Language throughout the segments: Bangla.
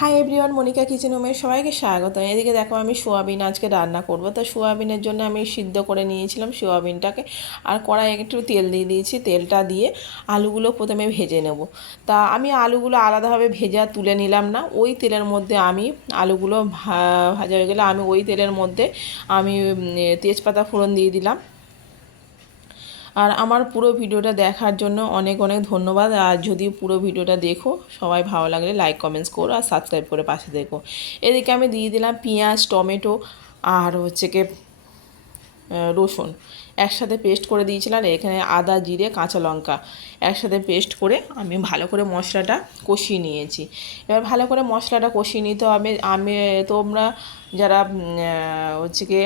হাই এভরিওয়ান, মনিকা কিচেন হোমে সবাইকে স্বাগত। এদিকে দেখো আমি সোয়াবিন আজকে রান্না করব। তা সোয়াবিনের জন্য আমি সিদ্ধ করে নিয়েছিলাম সোয়াবিনটাকে, আর কড়াইয়ে একটু তেল দিয়ে দিয়েছি। তেলটা দিয়ে আলুগুলো প্রথমে ভেজে নেব। তা আমি আলুগুলো আলাদাভাবে ভেজা তুলে নিলাম না, ওই তেলের মধ্যে আমি আলুগুলো ভাজা হয়ে গেলে আমি ওই তেলের মধ্যে আমি তেজপাতা ফোড়ন দিয়ে দিলাম। আর আমার পুরো ভিডিওটা দেখার জন্য অনেক অনেক ধন্যবাদ। আর যদি পুরো ভিডিওটা দেখো, সবাই ভালো লাগলে লাইক কমেন্টস করো আর সাবস্ক্রাইব করে পাশে দেখো। এদিকে আমি দিয়ে দিলাম পেঁয়াজ, টমেটো আর হচ্ছে কি রসুন একসাথে পেস্ট করে দিয়েছিলাম। এখানে আদা, জিরে, কাঁচা লঙ্কা একসাথে পেস্ট করে আমি ভালো করে মশলাটা কষিয়ে নিয়েছি। এবার ভালো করে মশলাটা কষিয়ে নিতে হবে। তোমরা যারা হচ্ছে কি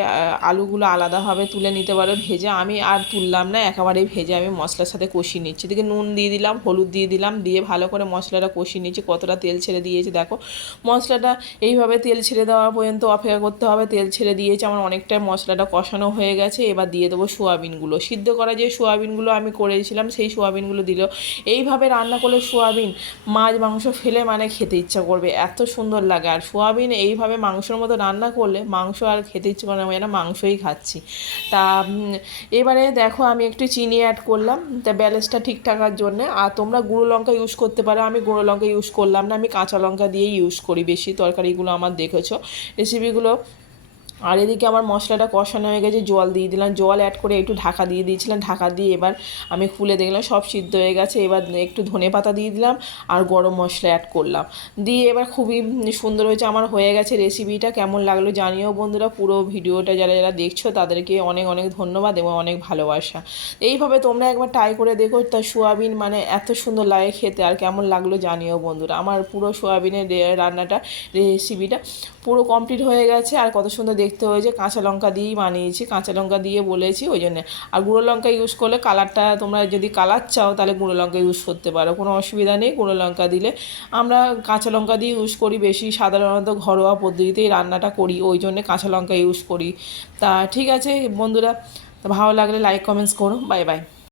আলুগুলো আলাদাভাবে তুলে নিতে পারো ভেজে, আমি আর তুললাম না, একেবারেই ভেজে আমি মশলার সাথে কষিয়ে নিচ্ছি। এদিকে নুন দিয়ে দিলাম, হলুদ দিয়ে দিলাম, দিয়ে ভালো করে মশলাটা কষিয়ে নিচ্ছি। কতটা তেল ছেড়ে দিয়েছি দেখো। মশলাটা এইভাবে তেল ছেড়ে দেওয়া পর্যন্ত অপেক্ষা করতে হবে। তেল ছেড়ে দিয়েছে, আমার অনেকটাই মশলাটা কষানো হয়ে গেছে। এবার দিয়ে দেবো সোয়াবিনগুলো, সিদ্ধ করা যে সোয়াবিনগুলো আমি করেছিলাম সেই সোয়াবিনগুলো দিল। এইভাবে রান্না করলে সোয়াবিন মাছ মাংস ফেলে মানে খেতে ইচ্ছা করবে, এত সুন্দর লাগে। আর সোয়াবিন এইভাবে মাংসের মতো রান্না করলে মাংস আর খেতে ইচ্ছে করে না, মাংসই খাচ্ছি। তা এবারে দেখো আমি একটু চিনি অ্যাড করলাম, তা ব্যালেন্সটা ঠিক থাকার জন্যে। আর তোমরা গুঁড়ো লঙ্কা ইউজ করতে পারো, আমি গুঁড়ো লঙ্কা ইউজ করলাম না, আমি কাঁচা লঙ্কা দিয়েই ইউজ করি বেশি তরকারিগুলো আমার দেখেছো রেসিপিগুলো। আর এদিকে আমার মশলাটা কষানো হয়ে গেছে, জল দিয়ে দিলাম, জল অ্যাড করে একটু ঢাকা দিয়ে দিয়েছিলাম। ঢাকা দিয়ে এবার আমি খুলে দেখলাম সব সিদ্ধ হয়ে গেছে। এবার একটু ধনে পাতা দিয়ে দিলাম আর গরম মশলা অ্যাড করলাম, দিয়ে এবার খুবই সুন্দর হয়েছে আমার, হয়ে গেছে। রেসিপিটা কেমন লাগলো জানিও বন্ধুরা। পুরো ভিডিওটা যারা যারা দেখছো তাদেরকে অনেক অনেক ধন্যবাদ এবং অনেক ভালোবাসা। এইভাবে তোমরা একবার ট্রাই করে দেখো। তা সোয়াবিন মানে এত সুন্দর লাগে খেতে, আর কেমন লাগলো জানিও বন্ধুরা। আমার পুরো সোয়াবিনের রান্নাটা রেসিপিটা পুরো কমপ্লিট হয়ে গেছে। আর কত সুন্দর দেখতে হয়েছে, কাঁচা লঙ্কা দিয়েই বানিয়েছি, কাঁচা লঙ্কা দিয়ে বলেছি ওই জন্যে। আর গুঁড়ো লঙ্কা ইউজ করলে কালারটা, তোমরা যদি কালার চাও তাহলে গুঁড়ো লঙ্কা ইউজ করতে পারো, কোনো অসুবিধা নেই গুঁড়ো লঙ্কা দিলে। আমরা কাঁচা লঙ্কা দিয়ে ইউজ করি বেশি, সাধারণত ঘরোয়া পদ্ধতিতেই রান্নাটা করি, ওই জন্যে কাঁচা লঙ্কা ইউজ করি। তা ঠিক আছে বন্ধুরা, ভালো লাগলে লাইক কমেন্টস করো। Bye bye.